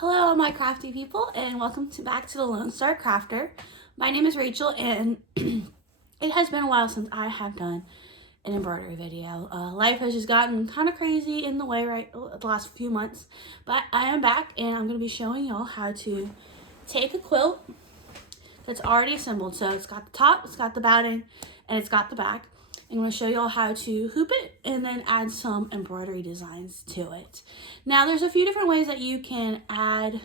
Hello, my crafty people, and welcome back to the Lone Star Crafter. My name is Rachel, and it has been a while since I have done an embroidery video. Life has just gotten kind of crazy in the way the last few months, but I am back, and I'm going to be showing y'all how to take a quilt that's already assembled. So it's got the top, it's got the batting, and it's got the back. I'm going to show y'all how to hoop it and then add some embroidery designs to it. Now, there's a few different ways that you can add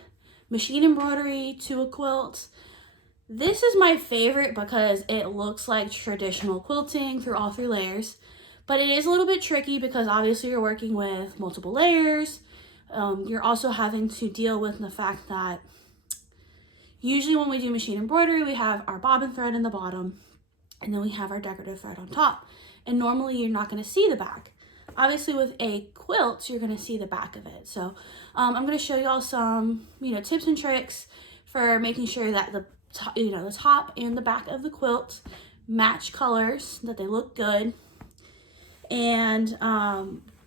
machine embroidery to a quilt. This is my favorite because it looks like traditional quilting through all three layers, but it is a little bit tricky because obviously you're working with multiple layers. You're also having to deal with the fact that usually when we do machine embroidery, we have our bobbin thread in the bottom, and then we have our decorative thread on top. And normally you're not going to see the back. Obviously with a quilt, you're going to see the back of it. So I'm going to show y'all some, tips and tricks for making sure that the top and the back of the quilt match colors, that they look good. And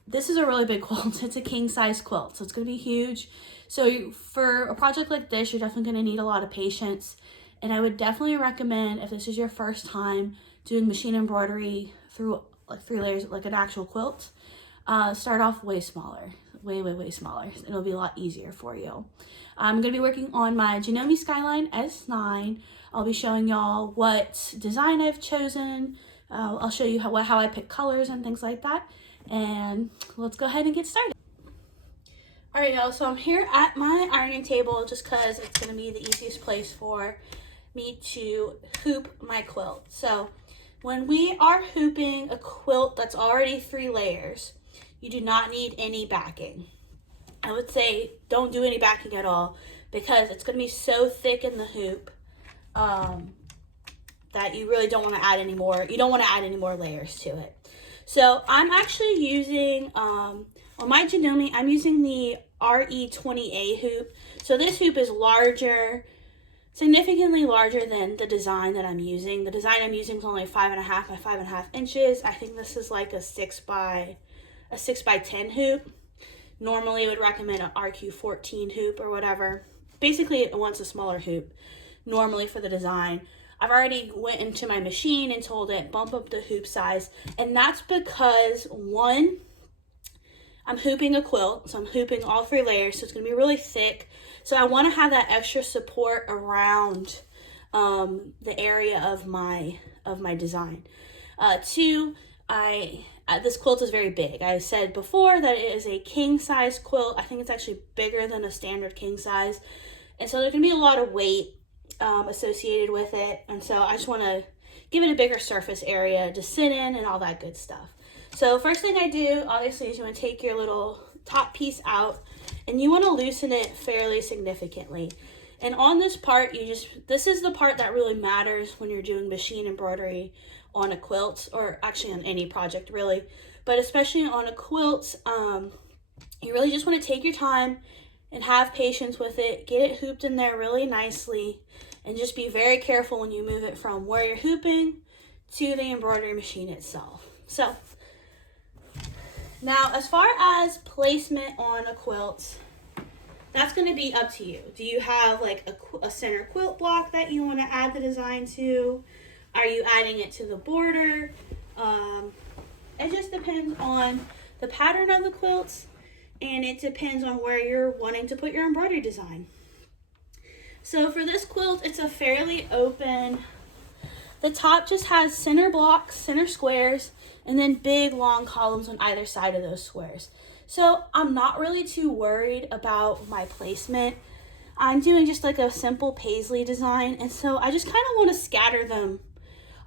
this is a really big quilt. It's a king size quilt, so it's going to be huge. So for a project like this, you're definitely going to need a lot of patience. And I would definitely recommend, if this is your first time doing machine embroidery through like 3 layers, like an actual quilt, start off way smaller, way smaller. It'll be a lot easier for you. I'm going to be working on my Janome Skyline S9. I'll be showing y'all what design I've chosen. I'll show you how I pick colors and things like that. And let's go ahead and get started. All right, y'all, so I'm here at my ironing table just because it's going to be the easiest place for me to hoop my quilt. So when we are hooping a quilt that's already 3 layers, you do not need any backing. I would say don't do any backing at all because it's going to be so thick in the hoop that you really don't want to add any more. You don't want to add any more layers to it. So I'm actually using, on my Janome, I'm using the RE20A hoop. So this hoop is larger, significantly larger than the design that I'm using. The design I'm using is only 5.5 by 5.5 inches. I think this is like a 6 by 10 hoop. Normally I would recommend an RQ14 hoop or whatever. Basically it wants a smaller hoop normally for the design. I've already went into my machine and told it bump up the hoop size, and that's because one, I'm hooping a quilt, so I'm hooping all 3 layers, so it's going to be really thick. So I want to have that extra support around the area of my design. Two, this quilt is very big. I said before that it is a king size quilt. I think it's actually bigger than a standard king size, and so there's going to be a lot of weight associated with it, and so I just want to give it a bigger surface area to sit in and all that good stuff. So first thing I do, obviously, is you want to take your little top piece out and you want to loosen it fairly significantly. And on this part, this is the part that really matters when you're doing machine embroidery on a quilt, or actually on any project really, but especially on a quilt, you really just want to take your time and have patience with it, get it hooped in there really nicely, and just be very careful when you move it from where you're hooping to the embroidery machine itself. So now, as far as placement on a quilt, that's going to be up to you. Do you have like a center quilt block that you want to add the design to? Are you adding it to the border? It just depends on the pattern of the quilts, and it depends on where you're wanting to put your embroidery design. So for this quilt, it's a fairly open. The top just has center blocks, center squares, and then big long columns on either side of those squares. So I'm not really too worried about my placement. I'm doing just like a simple paisley design, and so I just kind of want to scatter them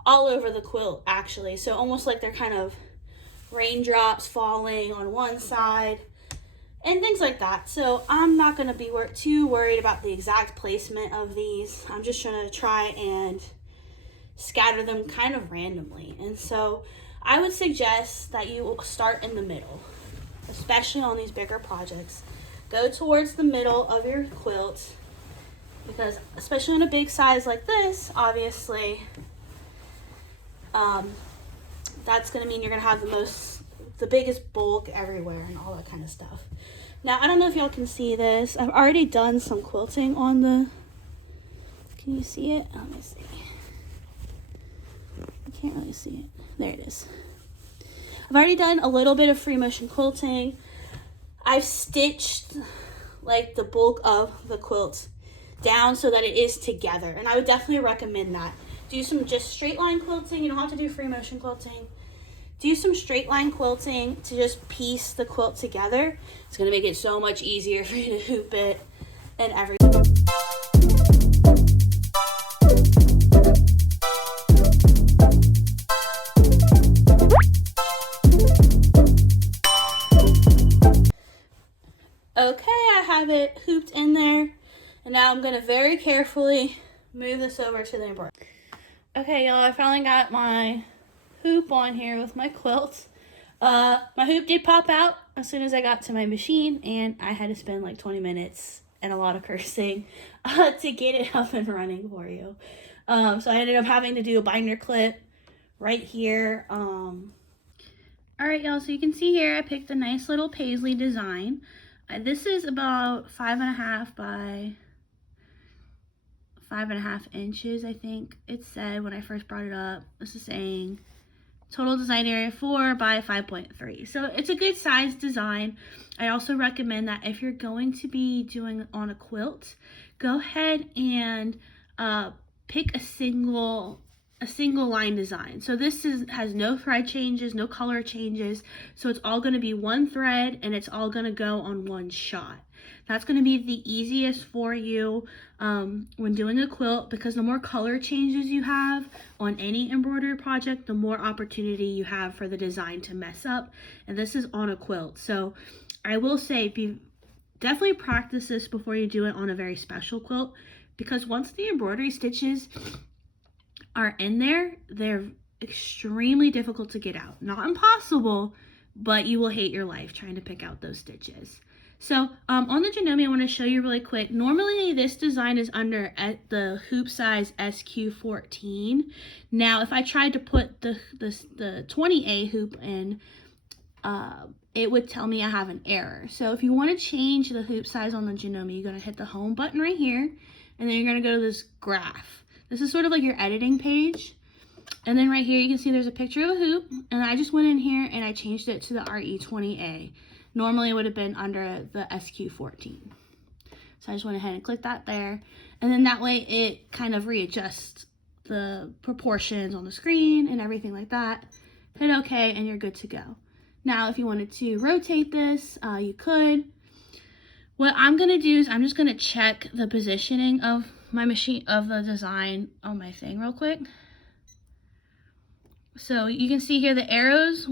all over the quilt actually. So almost like they're kind of raindrops falling on one side and things like that. So I'm not going to be too worried about the exact placement of these. I'm just going to try and scatter them kind of randomly. And so I would suggest that you start in the middle, especially on these bigger projects. Go towards the middle of your quilt, because especially on a big size like this, obviously, that's going to mean you're going to have the biggest bulk everywhere and all that kind of stuff. Now, I don't know if y'all can see this. I've already done some quilting on the, can you see it? Let me see. I can't really see it. There it is. I've already done a little bit of free motion quilting. I've stitched like the bulk of the quilt down so that it is together, and I would definitely recommend that. Do some just straight line quilting. You don't have to do free motion quilting. Do some straight line quilting to just piece the quilt together. It's gonna make it so much easier for you to hoop it and everything. Okay, I have it hooped in there, and now I'm gonna very carefully move this over to the embroidery. Okay, y'all, I finally got my hoop on here with my quilt. My hoop did pop out as soon as I got to my machine, and I had to spend like 20 minutes and a lot of cursing to get it up and running for you. So I ended up having to do a binder clip right here. Alright, y'all, so you can see here I picked a nice little paisley design. This is about 5.5 by 5.5 inches, I think it said when I first brought it up. This is saying total design area 4 by 5.3. So it's a good size design. I also recommend that if you're going to be doing on a quilt, go ahead and pick a single line design. So this has no thread changes, no color changes. So it's all going to be one thread, and it's all going to go on one shot. That's going to be the easiest for you when doing a quilt, because the more color changes you have on any embroidery project, the more opportunity you have for the design to mess up. And this is on a quilt. So I will say, definitely practice this before you do it on a very special quilt, because once the embroidery stitches are in there, they're extremely difficult to get out. Not impossible, but you will hate your life trying to pick out those stitches. So on the Janome, I want to show you really quick. Normally this design is under at the hoop size SQ14. Now if I tried to put the 20A hoop in, it would tell me I have an error. So if you want to change the hoop size on the Janome, you're going to hit the home button right here, and then you're going to go to this graph. This is sort of like your editing page. And then right here, you can see there's a picture of a hoop, and I just went in here and I changed it to the RE20A. Normally it would have been under the SQ14. So I just went ahead and clicked that there. And then that way it kind of readjusts the proportions on the screen and everything like that. Hit OK and you're good to go. Now, if you wanted to rotate this, you could. What I'm going to do is I'm just going to check the positioning of my machine, of the design on my thing real quick. So you can see here the arrows,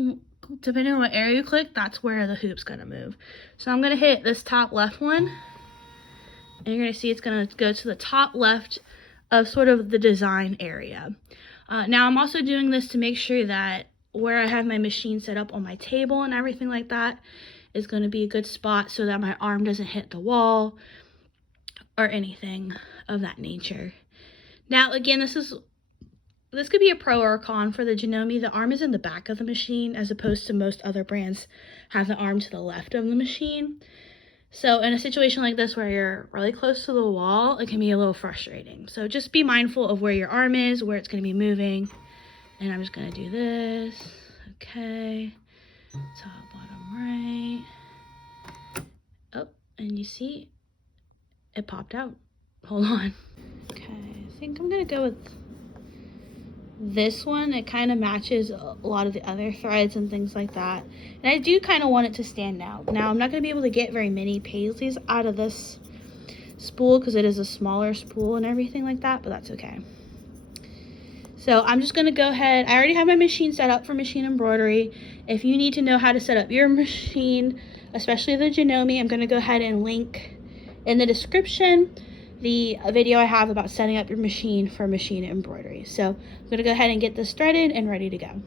depending on what area you click, that's where the hoop's going to move. So I'm going to hit this top left one, and you're going to see it's going to go to the top left of sort of the design area. Now I'm also doing this to make sure that where I have my machine set up on my table and everything like that is going to be a good spot so that my arm doesn't hit the wall or anything of that nature. Now again, this could be a pro or a con for the Janome. The arm is in the back of the machine, as opposed to most other brands have the arm to the left of the machine. So in a situation like this where you're really close to the wall, it can be a little frustrating. So just be mindful of where your arm is, where it's going to be moving. And I'm just going to do this. Okay. Top, bottom, right. Oh, and you see it popped out. Hold on. Okay, I think I'm going to go with this one. It kind of matches a lot of the other threads and things like that, and I do kind of want it to stand out. Now I'm not going to be able to get very many paisleys out of this spool because it is a smaller spool and everything like that, but that's okay. So I'm just going to go ahead. I already have my machine set up for machine embroidery. If you need to know how to set up your machine, especially the Janome, I'm going to go ahead and link in the description the video I have about setting up your machine for machine embroidery. So I'm going to go ahead and get this threaded and ready to go.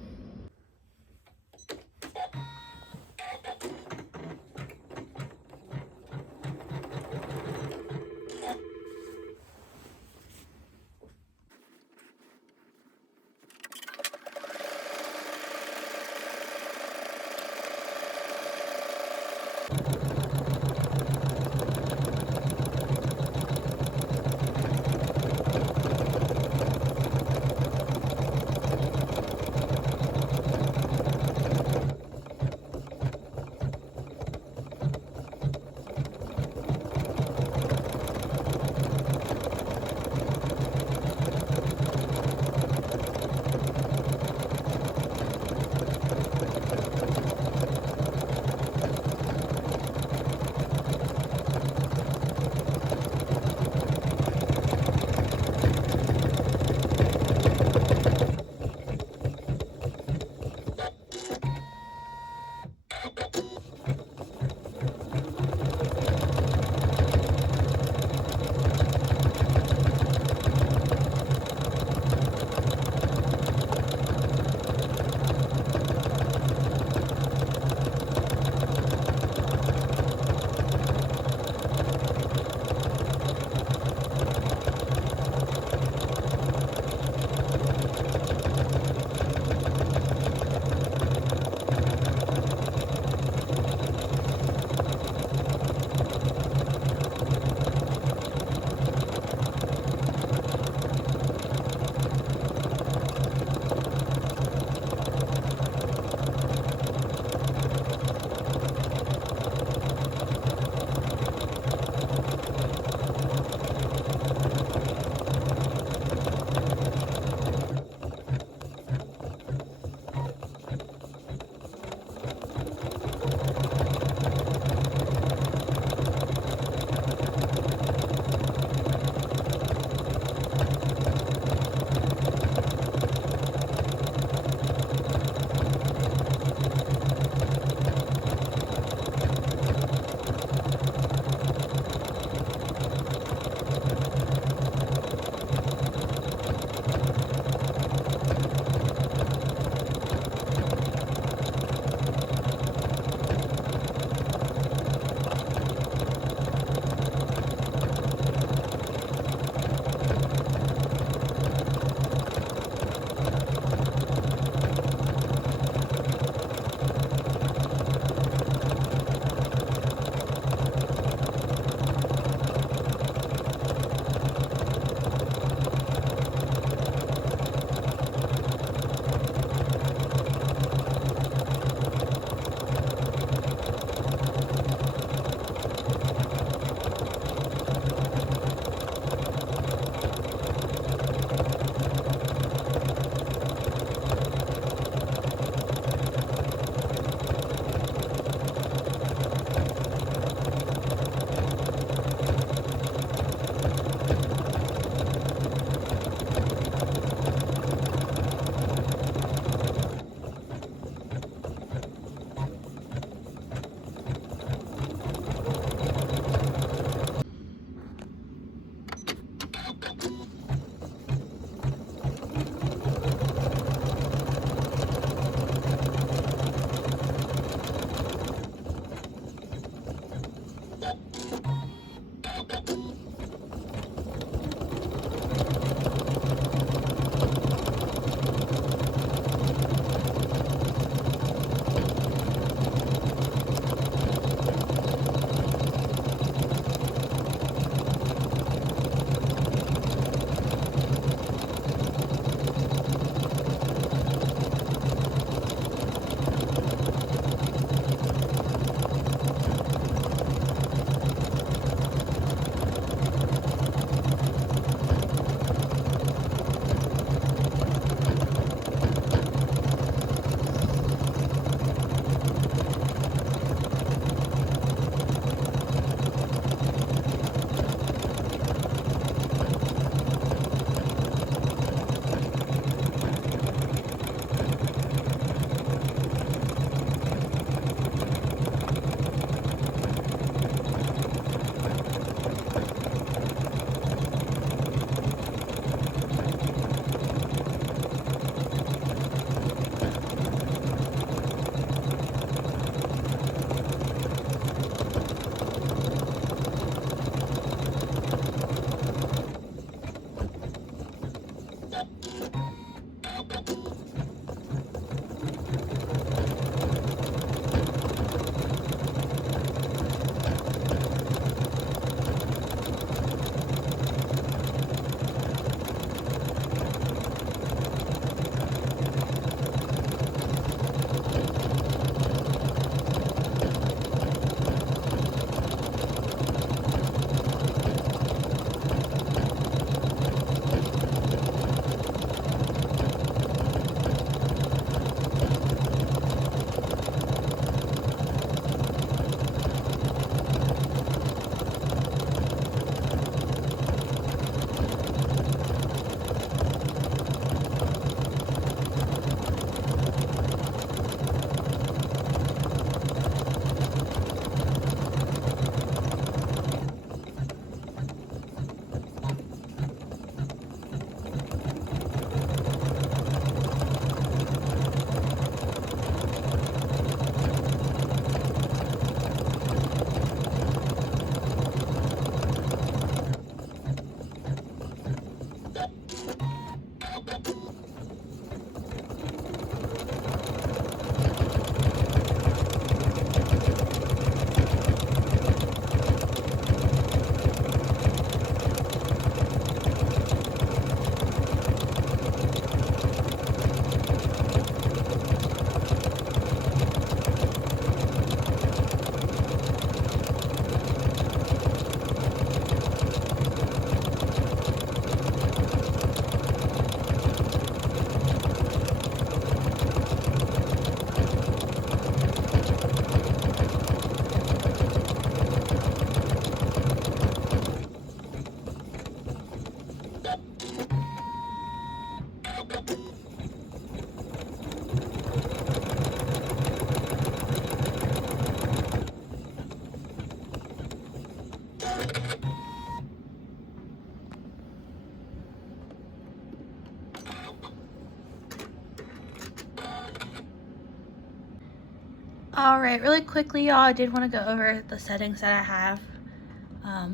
Alright, really quickly, y'all, I did want to go over the settings that I have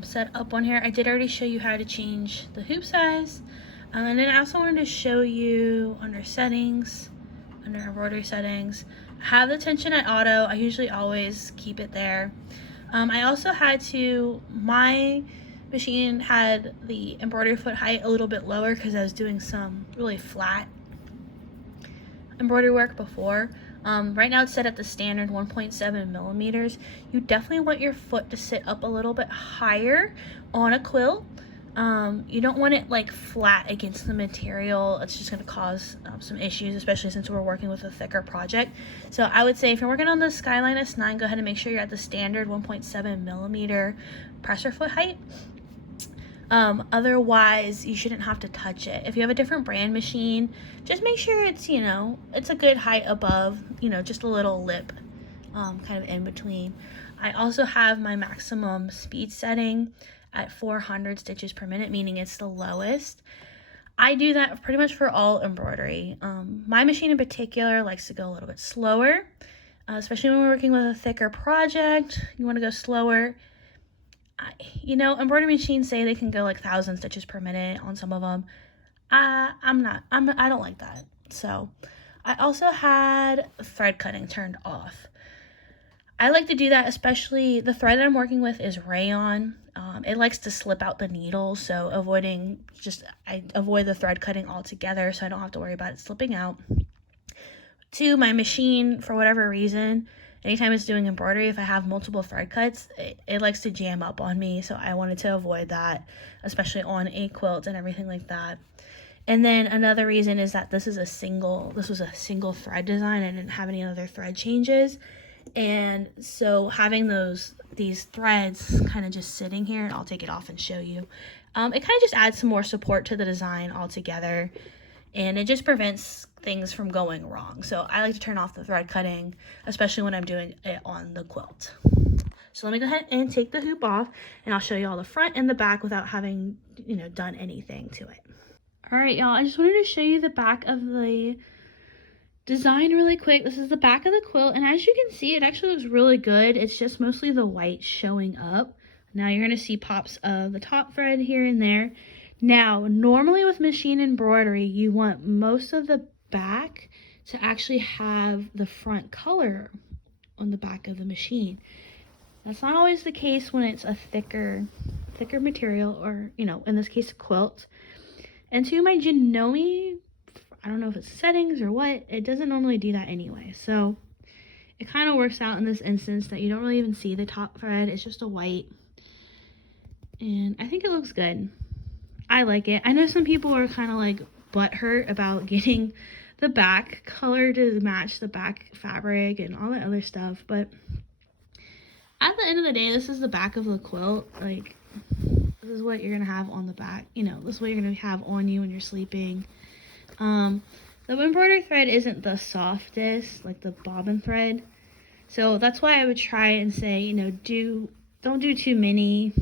set up on here. I did already show you how to change the hoop size. And then I also wanted to show you under settings, under embroidery settings, I have the tension at auto. I usually always keep it there. I also had to, my machine had the embroidery foot height a little bit lower because I was doing some really flat embroidery work before. Right now it's set at the standard 1.7 millimeters. You definitely want your foot to sit up a little bit higher on a quilt. You don't want it like flat against the material. It's just going to cause some issues, especially since we're working with a thicker project. So I would say if you're working on the Skyline S9, go ahead and make sure you're at the standard 1.7 millimeter presser foot height. Otherwise you shouldn't have to touch it. If you have a different brand machine, just make sure it's, you know, it's a good height above, you know, just a little lip kind of in between. I also have my maximum speed setting at 400 stitches per minute, meaning it's the lowest. I do that pretty much for all embroidery. My machine in particular likes to go a little bit slower, especially when we're working with a thicker project. You want to go slower. You know, embroidery machines say they can go like 1,000 stitches per minute on some of them. I don't like that. So I also had thread cutting turned off. I like to do that, especially the thread that I'm working with is rayon. It likes to slip out the needle, so I avoid the thread cutting altogether so I don't have to worry about it slipping out. Two, my machine, for whatever reason, anytime it's doing embroidery, if I have multiple thread cuts, it likes to jam up on me, so I wanted to avoid that, especially on a quilt and everything like that. And then another reason is that this was a single thread design. I didn't have any other thread changes. And so having these threads kind of just sitting here, and I'll take it off and show you, it kind of just adds some more support to the design altogether, and it just prevents things from going wrong. So I like to turn off the thread cutting, especially when I'm doing it on the quilt. So let me go ahead and take the hoop off, and I'll show you all the front and the back without having, you know, done anything to it. All right, y'all, I just wanted to show you the back of the design really quick. This is the back of the quilt, and as you can see, it actually looks really good. It's just mostly the white showing up. Now you're going to see pops of the top thread here and there. Now, normally with machine embroidery, you want most of the back to actually have the front color on the back of the machine. That's not always the case when it's a thicker material, or, you know, in this case, a quilt. And to my Janome, I don't know if it's settings or what, it doesn't normally do that anyway. So it kind of works out in this instance that you don't really even see the top thread. It's just a white. And I think it looks good. I like it. I know some people are kind of like butthurt about getting the back color to match the back fabric and all that other stuff. But at the end of the day, this is the back of the quilt. Like, this is what you're going to have on the back. You know, this is what you're going to have on you when you're sleeping. The embroidery thread isn't the softest, like the bobbin thread. So that's why I would try and say, you know, don't do too many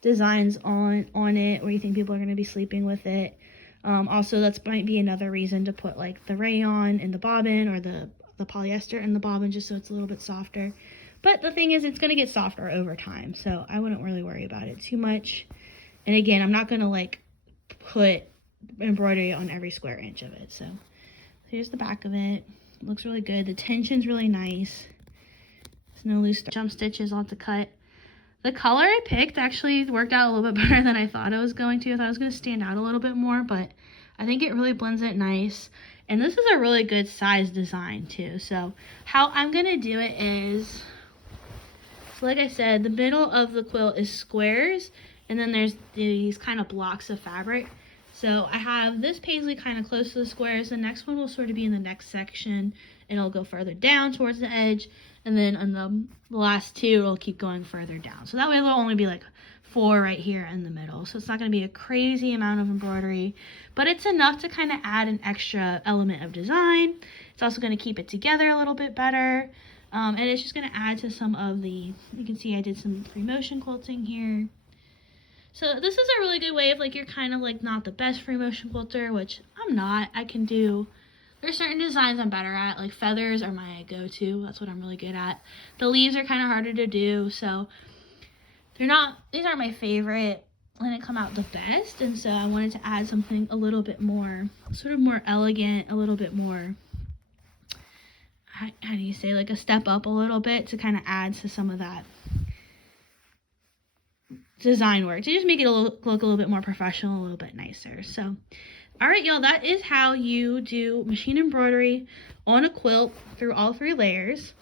designs on it where you think people are going to be sleeping with it. Also, that might be another reason to put like the rayon in the bobbin, or the polyester in the bobbin, just so it's a little bit softer. But the thing is, it's going to get softer over time, so I wouldn't really worry about it too much. And again, I'm not going to like put embroidery on every square inch of it. So here's the back of it. It looks really good. The tension's really nice. There's no loose jump stitches. I'll have to cut. The color I picked actually worked out a little bit better than I thought it was going to. I thought it was going to stand out a little bit more, but I think it really blends it nice. And this is a really good size design too. So how I'm going to do it is, so like I said, the middle of the quilt is squares, and then there's these kind of blocks of fabric. So I have this paisley kind of close to the squares. The next one will sort of be in the next section. It'll go further down towards the edge. And then on the last two, it'll keep going further down. So that way it'll only be like 4 right here in the middle. So it's not going to be a crazy amount of embroidery, but it's enough to kind of add an extra element of design. It's also going to keep it together a little bit better. And it's just going to add to some of the, you can see I did some free motion quilting here. So this is a really good way if like you're kind of like not the best free motion quilter, which I'm not. I can do There's certain designs I'm better at, like feathers are my go-to. That's what I'm really good at. The leaves are kind of harder to do, so these aren't my favorite when it come out the best, and so I wanted to add something a little bit more, sort of more elegant, a little bit more, how do you say, like a step up a little bit to kind of add to some of that design work, to just make it look a little bit more professional, a little bit nicer. So all right, y'all, that is how you do machine embroidery on a quilt through all 3 layers.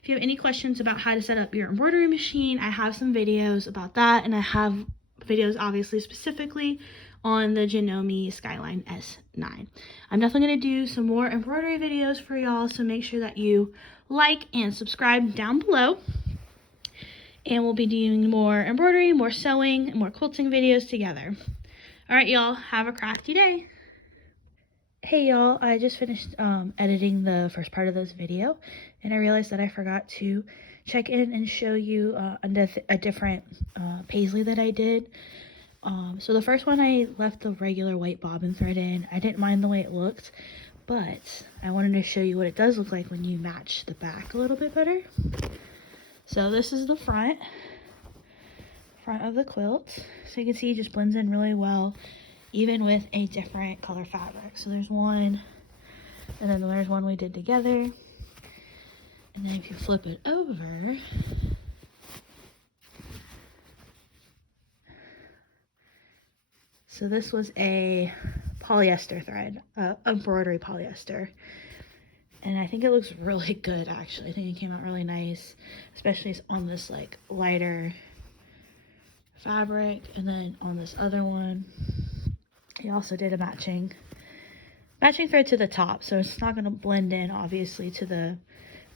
If you have any questions about how to set up your embroidery machine, I have some videos about that, and I have videos obviously specifically on the Janome Skyline S9. I'm definitely going to do some more embroidery videos for y'all, so make sure that you like and subscribe down below. And we'll be doing more embroidery, more sewing, and more quilting videos together. All right, y'all, have a crafty day. Hey y'all, I just finished editing the first part of this video, and I realized that I forgot to check in and show you a different paisley that I did. So the first one I left the regular white bobbin thread in. I didn't mind the way it looked, but I wanted to show you what it does look like when you match the back a little bit better. So this is the front of the quilt. So you can see it just blends in really well, even with a different color fabric. So there's one, and then there's one we did together. And then if you flip it over, so this was a polyester thread, embroidery polyester. And I think it looks really good, actually. I think it came out really nice, especially on this like lighter fabric. And then on this other one, he also did a matching thread to the top, so it's not going to blend in obviously to the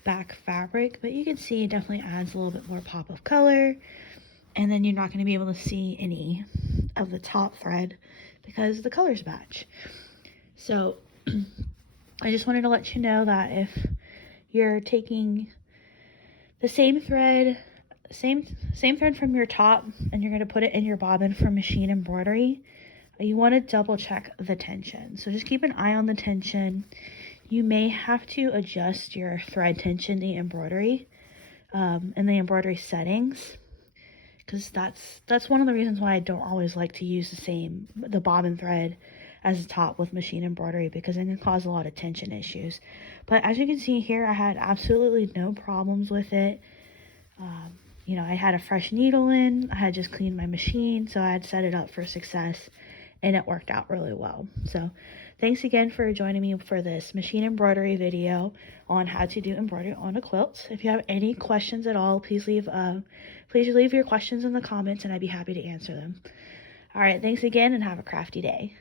back fabric, but you can see it definitely adds a little bit more pop of color. And then you're not going to be able to see any of the top thread because the colors match. So I just wanted to let you know that if you're taking the same thread from your top and you're going to put it in your bobbin for machine embroidery, you want to double check the tension. So just keep an eye on the tension. You may have to adjust your thread tension, the embroidery, and the embroidery settings, because that's one of the reasons why I don't always like to use the bobbin thread as a top with machine embroidery, because it can cause a lot of tension issues. But as you can see here, I had absolutely no problems with it. You know, I had a fresh needle in, I had just cleaned my machine, so I had set it up for success, and it worked out really well. So thanks again for joining me for this machine embroidery video on how to do embroidery on a quilt. If you have any questions at all, please leave your questions in the comments, and I'd be happy to answer them. All right, thanks again, and have a crafty day.